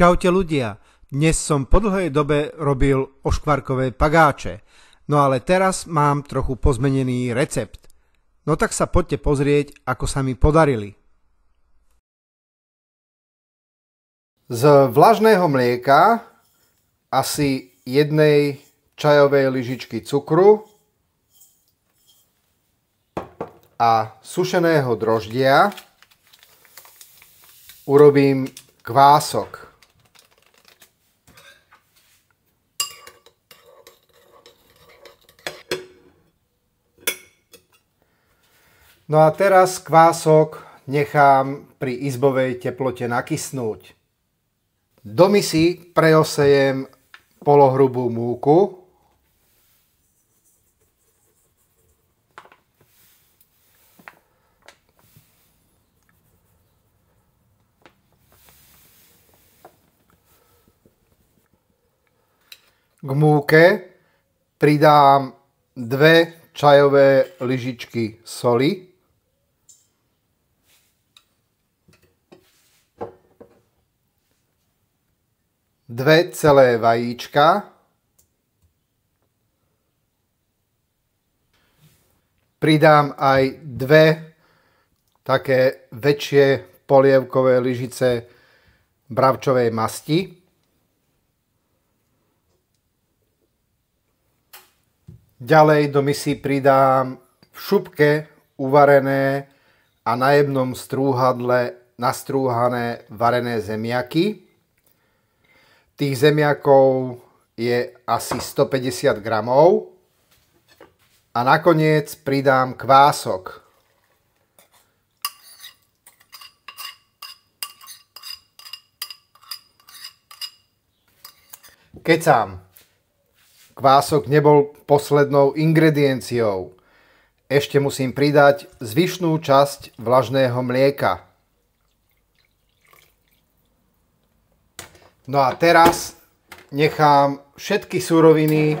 Čaute ľudia, dnes som po dlhej dobe robil oškvarkové pagáče, no ale teraz mám trochu pozmenený recept. No tak sa poďte pozrieť, ako sa mi podarili. Z vlažného mlieka asi jednej čajovej lyžičky cukru a sušeného droždia urobím kvások. No a teraz kvások nechám pri izbovej teplote nakysnúť. Do misy preosejem polohrubú múku. K múke pridám 2 čajové lyžičky soli. Dve celé vajíčka, pridám aj 2 také väčšie polievkové lyžice bravčovej masti. Ďalej do misy pridám v šupke uvarené a na jednom strúhadle nastrúhané varené zemiaky. Tých zemiakov je asi 150 gramov. A nakoniec pridám kvások. Kecam. Kvások nebol poslednou ingredienciou. Ešte musím pridať zvyšnú časť vlažného mlieka. No a teraz nechám všetky suroviny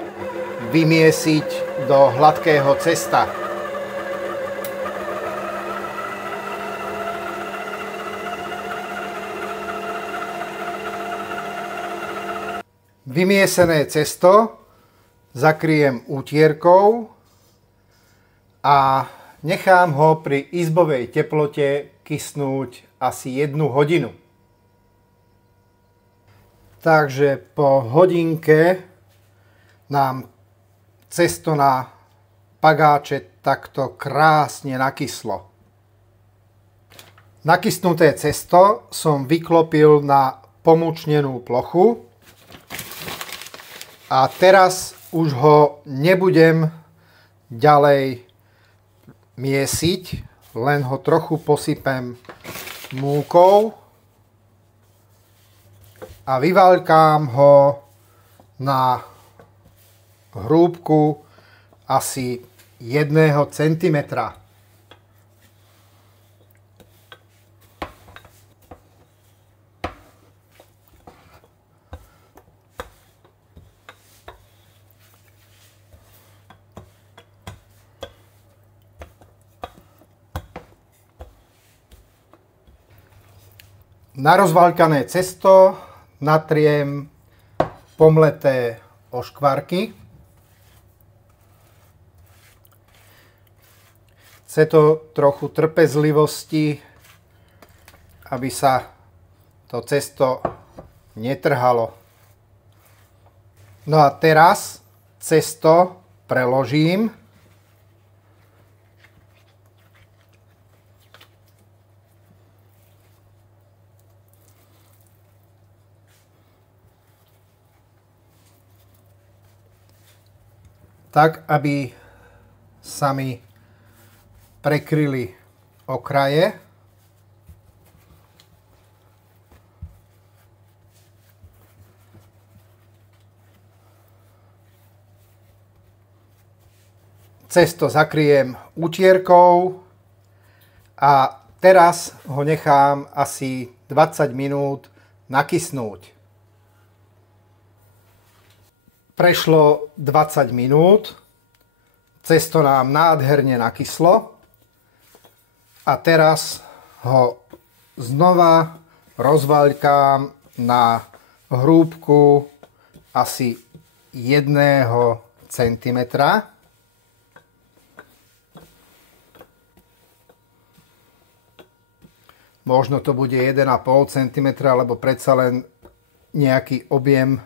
vymiesiť do hladkého cesta. Vymiesené cesto zakryjem utierkou a nechám ho pri izbovej teplote kysnúť asi 1 hodinu. Takže po hodinke nám cesto na pagáče takto krásne nakyslo. Nakysnuté cesto som vyklopil na pomúčnenú plochu a teraz už ho nebudem ďalej miesiť, len ho trochu posypem múkou a vyvaľkám ho na hrúbku asi 1 cm. Na rozvaľkané cesto natriem pomleté oškvarky. Chce to trochu trpezlivosti, aby sa to cesto netrhalo. No a teraz cesto preložím. Tak, aby sa mi prekryli okraje. Cesto zakryjem utierkou a teraz ho nechám asi 20 minút nakysnúť. Prešlo 20 minút, cesto nám nádherne nakyslo a teraz ho znova rozvaľkám na hrúbku asi 1 centimetra. Možno to bude 1,5 cm, lebo predsa len nejaký objem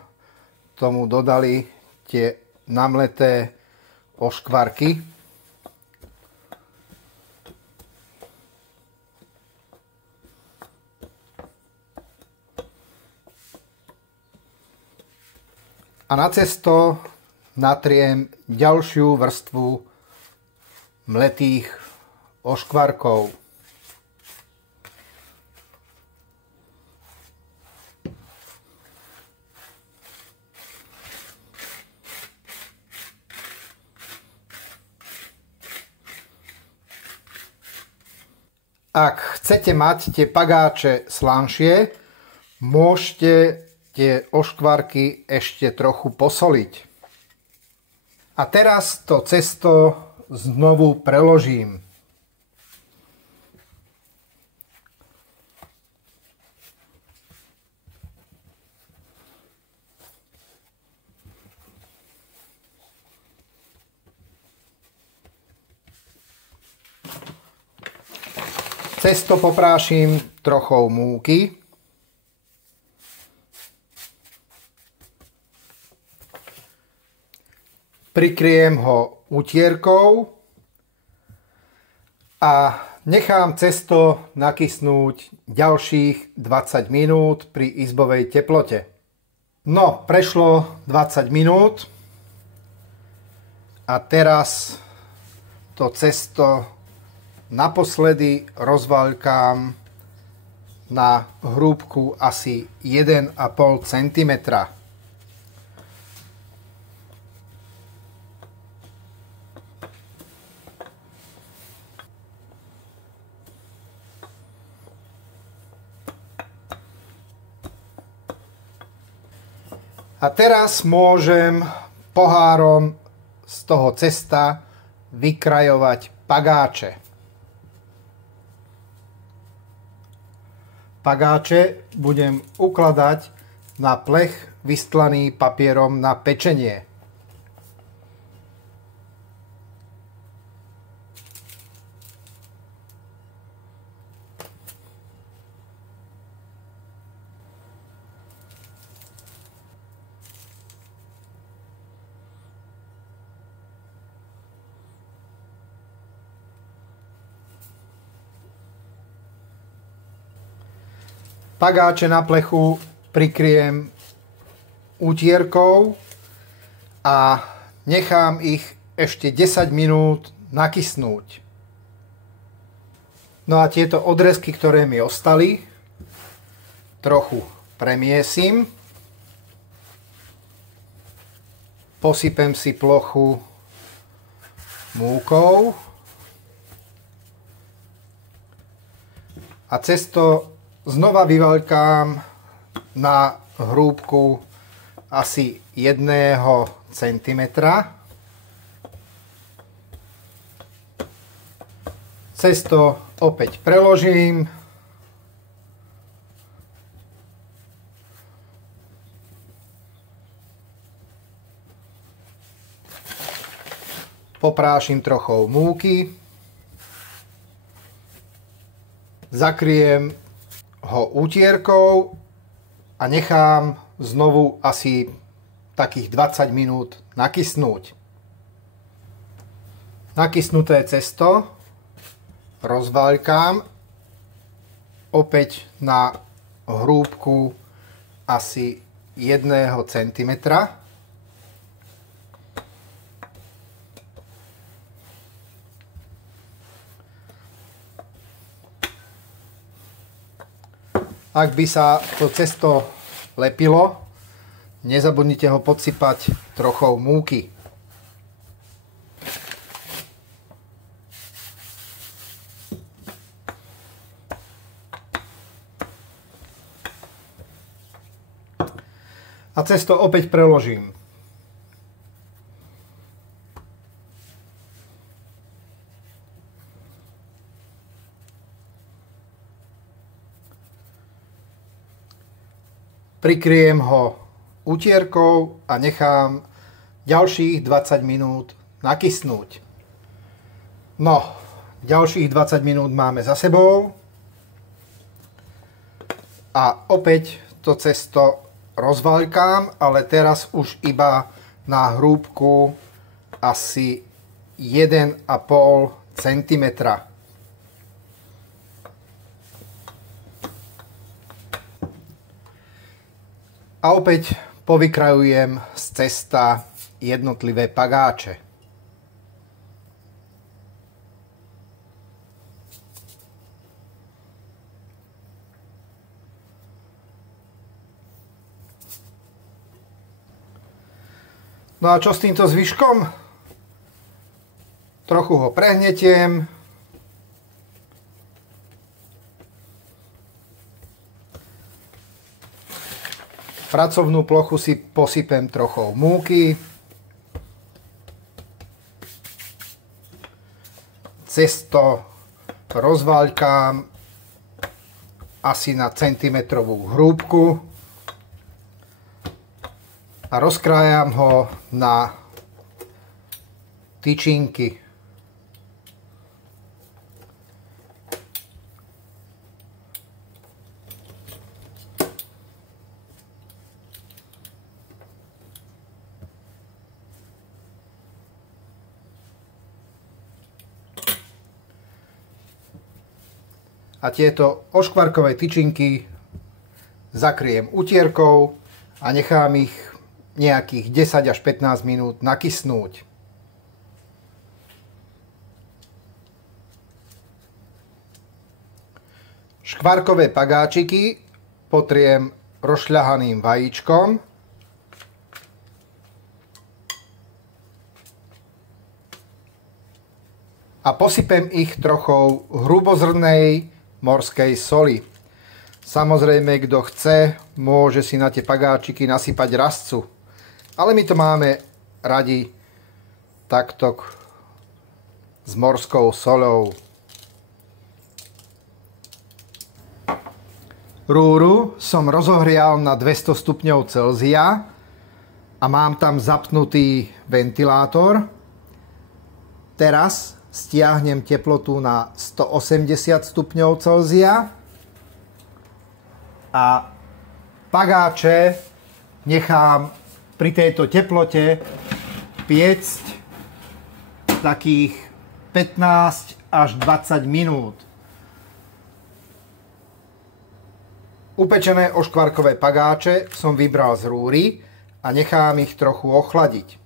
tomu dodali tie namleté oškvarky. A na cesto natriem ďalšiu vrstvu mletých oškvarkov. Ak chcete mať tie pagáče slanšie, môžete tie oškvarky ešte trochu posoliť. A teraz to cesto znovu preložím. Cesto poprášim trochou múky. Prikryjem ho utierkou a nechám cesto nakysnúť ďalších 20 minút pri izbovej teplote. No, prešlo 20 minút a teraz to cesto naposledy rozvaľkám na hrúbku asi 1,5 cm. A teraz môžem pohárom z toho cesta vykrajovať pagáče. Pagáče budem ukladať na plech vystlaný papierom na pečenie. Pagáče na plechu prikryjem utierkou a nechám ich ešte 10 minút nakysnúť. No a tieto odrezky, ktoré mi ostali, trochu premiesím. Posypem si plochu múkou a cesto znova vyvaľkám na hrúbku asi 1 cm. Cesto opäť preložím. Poprášim trochou múky. Zakryjem ho utierkou a nechám znovu asi takých 20 minút nakysnúť. Nakysnuté cesto rozvaľkám opäť na hrúbku asi 1 cm. Ak by sa to cesto lepilo, nezabudnite ho podsypať trochou múky. A cesto opäť preložím. prikryjem ho utierkou a nechám ďalších 20 minút nakysnúť. No, ďalších 20 minút máme za sebou a opäť to cesto rozvaľkám, ale teraz už iba na hrúbku asi 1,5 cm. A opäť povykrajujem z cesta jednotlivé pagáče. No a čo s týmto zvyškom? Trochu ho prehnetiem. Pracovnú plochu si posypem trochou múky. Cesto rozvaľkám asi na centimetrovú hrúbku a rozkrájam ho na tyčinky. A tieto oškvarkové tyčinky zakriem utierkou a nechám ich nejakých 10 až 15 minút nakysnúť. Škvarkové pagáčiky potriem rozšľahaným vajíčkom a posypem ich trochou hrubozrnej morskej soli. Samozrejme, kto chce, môže si na tie pagáčiky nasypať rastcu. Ale my to máme radi takto s morskou soľou. Rúru som rozohrial na 200 stupňov Celzia a mám tam zapnutý ventilátor. Teraz stiahnem teplotu na 180 stupňov Celzia a pagáče nechám pri tejto teplote piecť takých 15 až 20 minút. Upečené oškvarkové pagáče som vybral z rúry a nechám ich trochu ochladiť.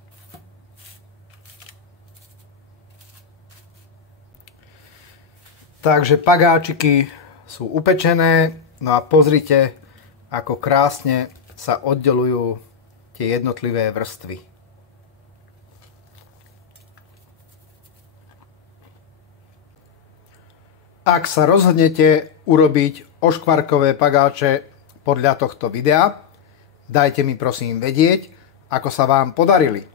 Takže pagáčiky sú upečené, no a pozrite, ako krásne sa oddelujú tie jednotlivé vrstvy. Ak sa rozhodnete urobiť oškvarkové pagáče podľa tohto videa, dajte mi prosím vedieť, ako sa vám podarili.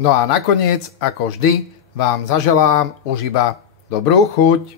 No a nakoniec, ako vždy, vám zaželám už iba dobrú chuť.